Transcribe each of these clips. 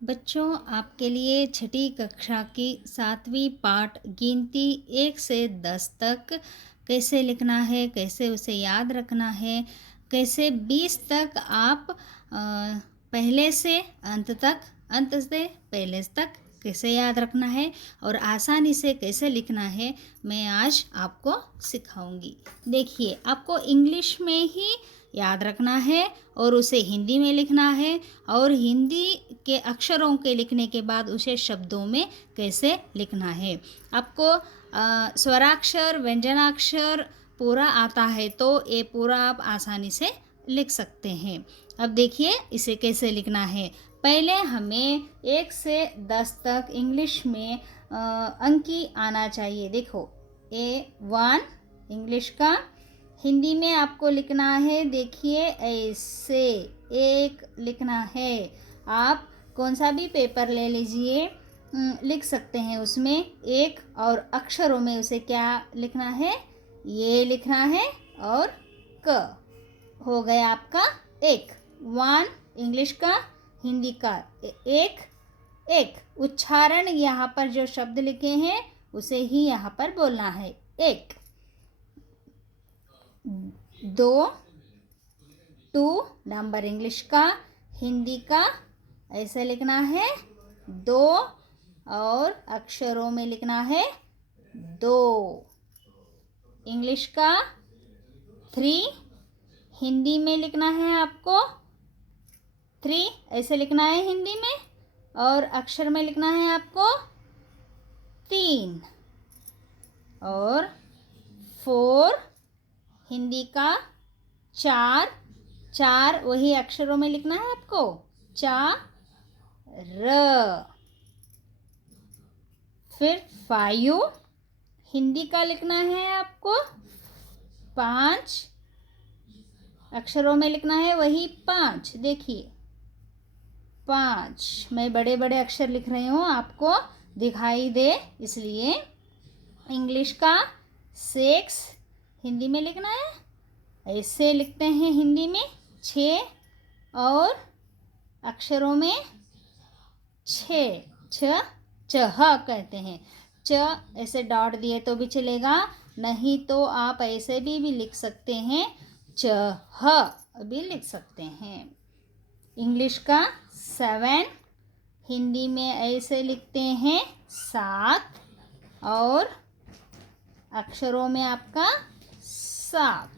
बच्चों, आपके लिए छठी कक्षा की 7वीं पाठ गिनती 1 से 10 तक कैसे लिखना है, कैसे उसे याद रखना है, कैसे 20 तक आप पहले से अंत तक, अंत से पहले तक कैसे याद रखना है और आसानी से कैसे लिखना है, मैं आज आपको सिखाऊंगी। देखिए, आपको इंग्लिश में ही याद रखना है और उसे हिंदी में लिखना है और हिंदी के अक्षरों के लिखने के बाद उसे शब्दों में कैसे लिखना है। आपको स्वराक्षर व्यंजनाक्षर पूरा आता है तो ये पूरा आप आसानी से लिख सकते हैं। अब देखिए इसे कैसे लिखना है। पहले हमें 1 से 10 तक इंग्लिश में अंकी आना चाहिए। देखो, A1 इंग्लिश का। हिंदी में आपको लिखना है, देखिए ऐसे एक लिखना है। आप कौन सा भी पेपर ले लीजिए, लिख सकते हैं उसमें एक, और अक्षरों में उसे क्या लिखना है, ये लिखना है और क हो गया आपका एक। 1 इंग्लिश का, हिंदी का एक। एक उच्चारण यहाँ पर जो शब्द लिखे हैं उसे ही यहाँ पर बोलना है, एक। 2 2 नंबर इंग्लिश का, हिंदी का ऐसे लिखना है 2 और अक्षरों में लिखना है 2। इंग्लिश का 3 हिंदी में लिखना है आपको 3 ऐसे लिखना है हिंदी में, और अक्षर में लिखना है आपको 3। और 4 हिंदी का 4 4 वही अक्षरों में लिखना है आपको, र। फिर 5 हिंदी का लिखना है आपको 5 अक्षरों में लिखना है वही 5। देखिए 5 मैं बड़े बड़े अक्षर लिख रही हूँ, आपको दिखाई दे इसलिए। इंग्लिश का 6 हिंदी में लिखना है, ऐसे लिखते हैं हिंदी में 6 और अक्षरों में 6 चह कहते हैं। च ऐसे डॉट दिए तो भी चलेगा, नहीं तो आप ऐसे भी लिख सकते हैं, चह भी लिख सकते हैं। इंग्लिश का 7 हिंदी में ऐसे लिखते हैं 7 और अक्षरों में आपका 7।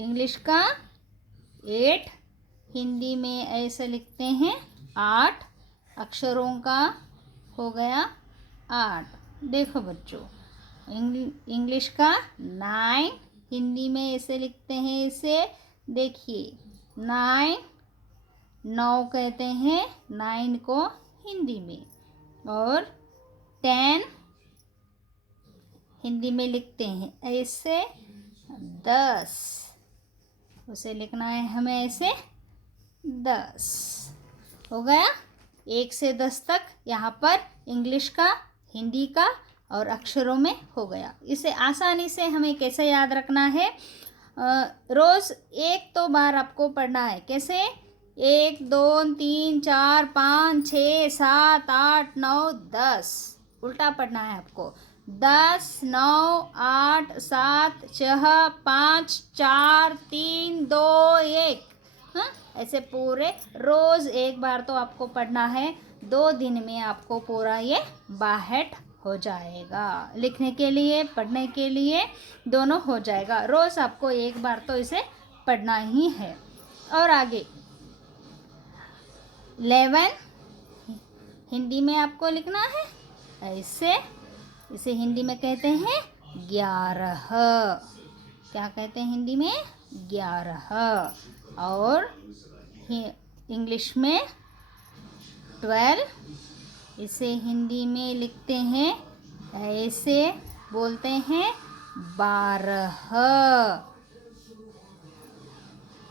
इंग्लिश का 8 हिंदी में ऐसे लिखते हैं 8 अक्षरों का हो गया 8। देखो बच्चों, इंग्लिश का 9 हिंदी में ऐसे लिखते हैं, इसे देखिए 9 9 कहते हैं 9 को हिंदी में। और 10 हिंदी में लिखते हैं ऐसे 10, उसे लिखना है हमें ऐसे 10। हो गया 1 से 10 तक यहाँ पर इंग्लिश का, हिंदी का और अक्षरों में हो गया। इसे आसानी से हमें कैसे याद रखना है, रोज़ एक तो बार आपको पढ़ना है। कैसे, 1 2 3 4 5 6 7 8 9 10 उल्टा पढ़ना है आपको। 10 9 8 7 6 5 4 3 2 1। हाँ, ऐसे पूरे रोज़ एक बार तो आपको पढ़ना है। 2 दिन में आपको पूरा ये बाहेट हो जाएगा। लिखने के लिए, पढ़ने के लिए दोनों हो जाएगा। रोज़ आपको एक बार तो इसे पढ़ना ही है। और आगे 11 हिंदी में आपको लिखना है ऐसे, इसे हिंदी में कहते हैं 11। क्या कहते हैं हिंदी में, 11। और इंग्लिश में 12 इसे हिंदी में लिखते हैं ऐसे, बोलते हैं 12।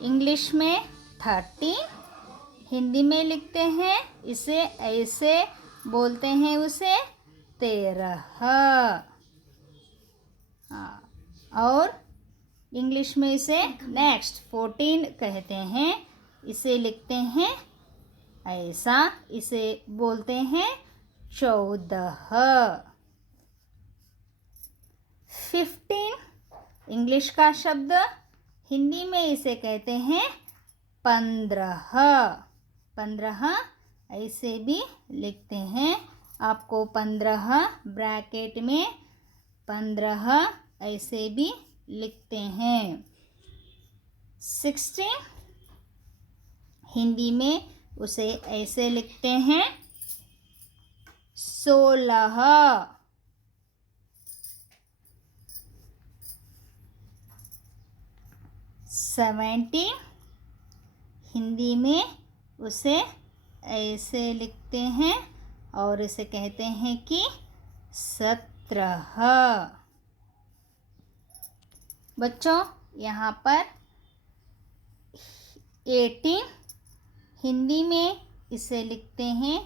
इंग्लिश में 13 हिंदी में लिखते हैं, इसे ऐसे बोलते हैं उसे 13। हाँ, और इंग्लिश में इसे नेक्स्ट 14 कहते हैं, इसे लिखते हैं ऐसा इसे बोलते हैं 14। 15 इंग्लिश का शब्द, हिंदी में इसे कहते हैं 15। 15 ऐसे भी लिखते हैं, आपको 15 ब्रैकेट में 15 ऐसे भी लिखते हैं। 16 हिंदी में उसे ऐसे लिखते हैं 16। 17 हिंदी में उसे ऐसे लिखते हैं और इसे कहते हैं कि 17। बच्चों यहाँ पर 18 हिंदी में इसे लिखते हैं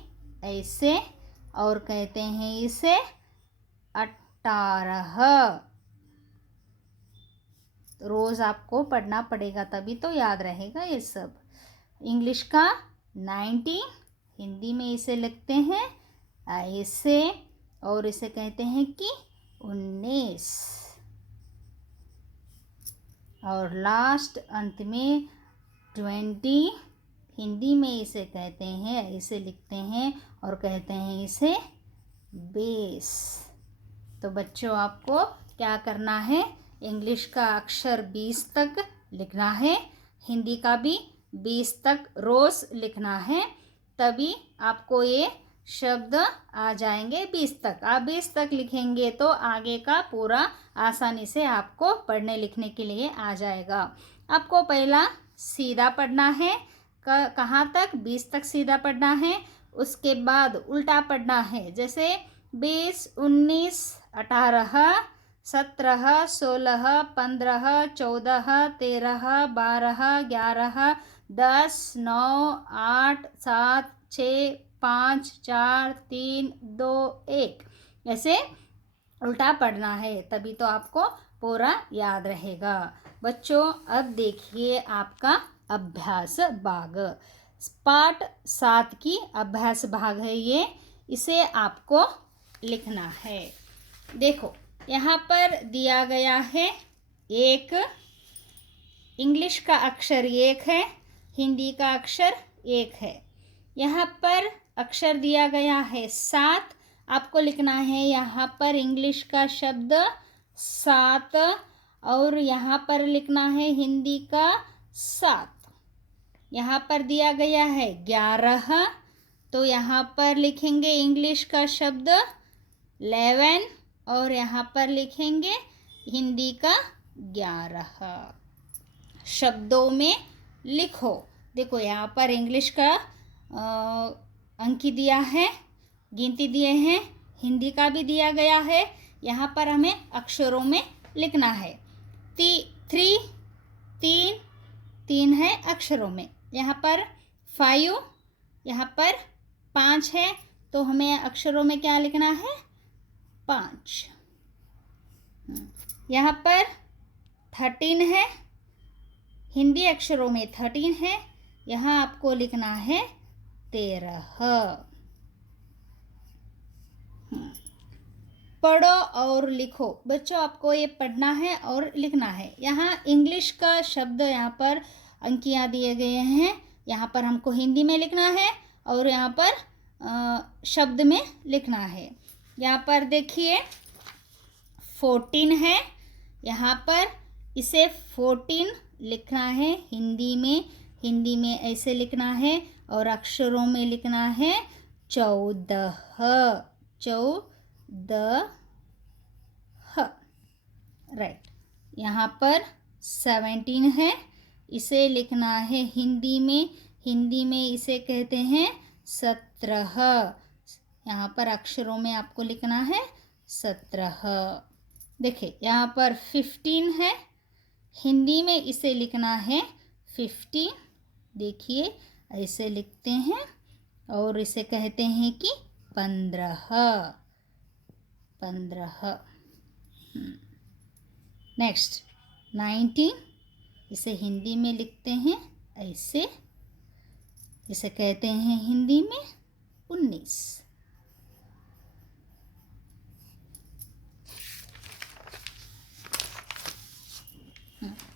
ऐसे और कहते हैं इसे 18। रोज़ आपको पढ़ना पड़ेगा तभी तो याद रहेगा ये सब। इंग्लिश का 19 हिंदी में इसे लिखते हैं ऐसे और इसे कहते हैं कि 19। और लास्ट अंत में 20 हिंदी में इसे कहते हैं ऐसे लिखते हैं और कहते हैं इसे 20। तो बच्चों आपको क्या करना है, इंग्लिश का अक्षर 20 तक लिखना है, हिंदी का भी 20 तक रोज़ लिखना है, तभी आपको ये शब्द आ जाएंगे 20 तक। आप 20 तक लिखेंगे तो आगे का पूरा आसानी से आपको पढ़ने लिखने के लिए आ जाएगा। आपको पहला सीधा पढ़ना है, कहाँ तक, 20 तक सीधा पढ़ना है। उसके बाद उल्टा पढ़ना है, जैसे 20, 19, 18, 17, 16, 15, 14, 13, 12, 11, 10, 9, 8, 7, 6, 5, 4, 3, 2, 1 ऐसे उल्टा पढ़ना है, तभी तो आपको पूरा याद रहेगा। बच्चों अब देखिए आपका अभ्यास भाग, पाठ 7 की अभ्यास भाग है ये, इसे आपको लिखना है। देखो यहाँ पर दिया गया है, एक इंग्लिश का अक्षर 1 है, हिंदी का अक्षर 1 है। यहाँ पर अक्षर दिया गया है 7, आपको लिखना है यहाँ पर इंग्लिश का शब्द 7 और यहाँ पर लिखना है हिंदी का 7। यहाँ पर दिया गया है 11, तो यहाँ पर लिखेंगे इंग्लिश का शब्द 11 और यहाँ पर लिखेंगे हिंदी का 11। शब्दों में लिखो। देखो यहाँ पर इंग्लिश का अंकी दिया है, गिनती दिए हैं, हिंदी का भी दिया गया है। यहाँ पर हमें अक्षरों में लिखना है। 3 है अक्षरों में, यहाँ पर 5, यहाँ पर 5 है, तो हमें अक्षरों में क्या लिखना है, 5। यहाँ पर 13 है, हिंदी अक्षरों में 13 है, यहाँ आपको लिखना है 13। पढ़ो और लिखो। बच्चों आपको ये पढ़ना है और लिखना है। यहाँ इंग्लिश का शब्द यहाँ पर अंकियाँ दिए गए हैं, यहाँ पर हमको हिंदी में लिखना है और यहाँ पर शब्द में लिखना है। यहाँ पर देखिए 14 है, यहाँ पर इसे 14 लिखना है हिंदी में ऐसे लिखना है और अक्षरों में लिखना है 14। राइट। यहाँ पर 17 है, इसे लिखना है हिंदी में इसे कहते हैं 17। यहाँ पर अक्षरों में आपको लिखना है 17। देखिए यहाँ पर 15 है, हिंदी में इसे लिखना है 15। देखिए ऐसे लिखते हैं और इसे कहते हैं कि 15। नेक्स्ट 19, इसे हिंदी में लिखते हैं ऐसे, इसे कहते हैं हिंदी में 19।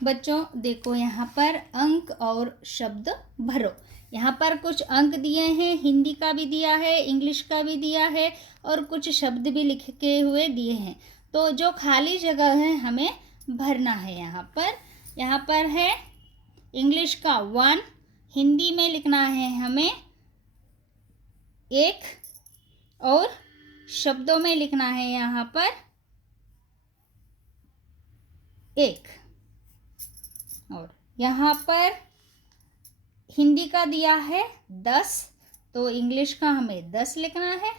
बच्चों देखो यहाँ पर अंक और शब्द भरो। यहाँ पर कुछ अंक दिए हैं, हिंदी का भी दिया है, इंग्लिश का भी दिया है और कुछ शब्द भी लिख के हुए दिए हैं। तो जो खाली जगह है हमें भरना है। यहाँ पर है इंग्लिश का 1, हिंदी में लिखना है हमें 1 और शब्दों में लिखना है यहाँ पर 1। और यहाँ पर हिंदी का दिया है 10, तो इंग्लिश का हमें 10 लिखना है।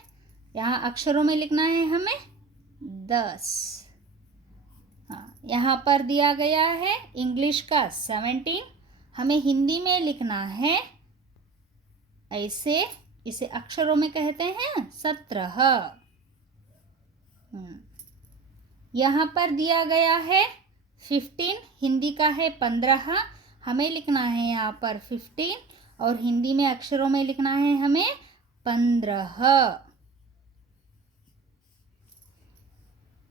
यहाँ अक्षरों में लिखना है हमें 10। हाँ, यहाँ पर दिया गया है इंग्लिश का 17, हमें हिंदी में लिखना है ऐसे, इसे अक्षरों में कहते हैं 17। यहाँ पर दिया गया है 15, हिंदी का है 15, हमें लिखना है यहाँ पर 15 और हिंदी में अक्षरों में लिखना है हमें 15।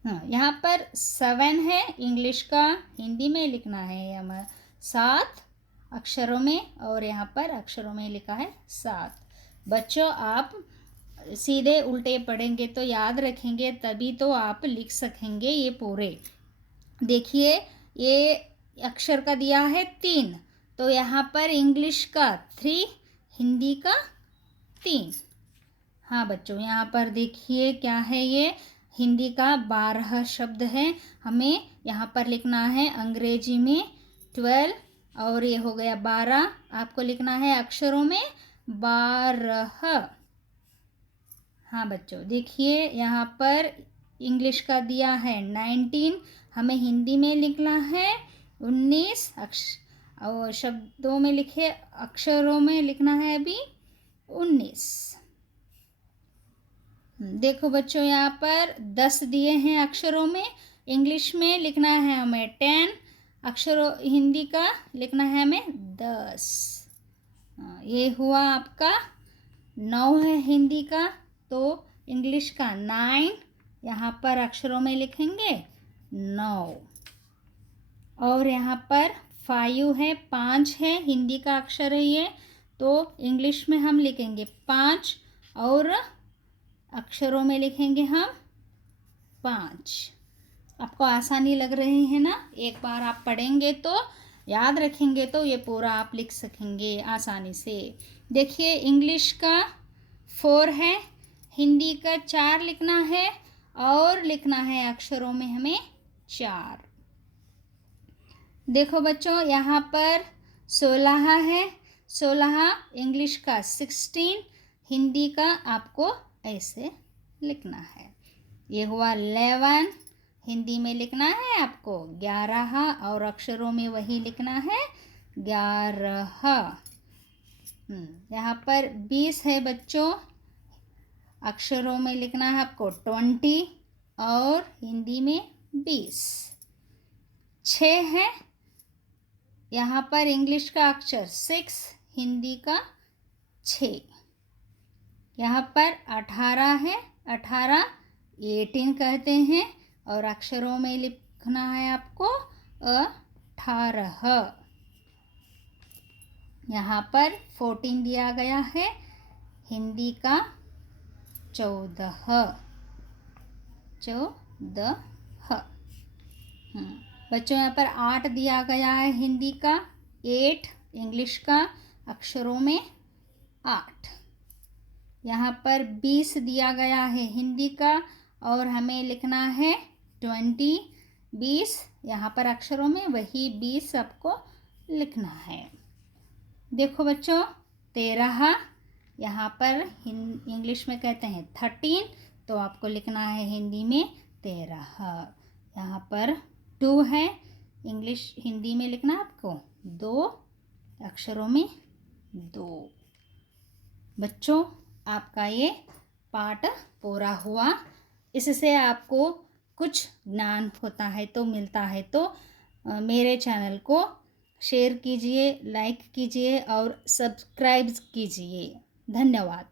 हाँ, यहाँ पर 7 है इंग्लिश का, हिंदी में लिखना है हमें 7 अक्षरों में और यहाँ पर अक्षरों में लिखा है 7। बच्चों आप सीधे उल्टे पढ़ेंगे तो याद रखेंगे, तभी तो आप लिख सकेंगे ये पूरे। देखिए ये अक्षर का दिया है 3, तो यहाँ पर इंग्लिश का 3, हिंदी का 3। हाँ बच्चों यहाँ पर देखिए क्या है, ये हिंदी का 12 शब्द है, हमें यहाँ पर लिखना है अंग्रेजी में 12 और ये हो गया 12, आपको लिखना है अक्षरों में 12। हाँ बच्चों देखिए यहाँ पर इंग्लिश का दिया है 19, हमें हिंदी में लिखना है 19 और शब्दों में लिखे अक्षरों में लिखना है अभी 19। देखो बच्चों यहाँ पर 10 दिए हैं अक्षरों में, इंग्लिश में लिखना है हमें 10, अक्षरों हिंदी का लिखना है हमें 10। ये हुआ आपका 9 है हिंदी का, तो इंग्लिश का 9, यहाँ पर अक्षरों में लिखेंगे 9 और यहाँ पर 5 है, 5 है हिंदी का अक्षर है ये, तो इंग्लिश में हम लिखेंगे 5 और अक्षरों में लिखेंगे हम 5। आपको आसानी लग रही है ना? एक बार आप पढ़ेंगे तो याद रखेंगे तो ये पूरा आप लिख सकेंगे आसानी से। देखिए इंग्लिश का 4 है, हिंदी का 4 लिखना है और लिखना है अक्षरों में हमें 4। देखो बच्चों यहाँ पर 16 है, 16 इंग्लिश का 16, हिंदी का आपको ऐसे लिखना है। ये हुआ 11, हिंदी में लिखना है आपको 11 और अक्षरों में वही लिखना है 11। यहाँ पर 20 है बच्चों, अक्षरों में लिखना है आपको 20 और हिंदी में 20। 6 है, यहाँ पर इंग्लिश का अक्षर 6, हिंदी का 6। यहाँ पर 18 है, 18 18 कहते हैं और अक्षरों में लिखना है आपको 18। यहाँ पर 14 दिया गया है, हिंदी का 14। बच्चों यहाँ पर 8 दिया गया है, हिंदी का 8, इंग्लिश का अक्षरों में 8। यहाँ पर 20 दिया गया है हिंदी का और हमें लिखना है 20, 20 यहाँ पर अक्षरों में वही 20 आपको लिखना है। देखो बच्चों 13, यहाँ पर इंग्लिश में कहते हैं 13, तो आपको लिखना है हिंदी में 13। यहाँ पर 2 है, इंग्लिश हिंदी में लिखना आपको 2, अक्षरों में 2। बच्चों आपका ये पाठ पूरा हुआ। इससे आपको कुछ ज्ञान होता है तो मिलता है तो मेरे चैनल को शेयर कीजिए, लाइक कीजिए और सब्सक्राइब कीजिए। धन्यवाद।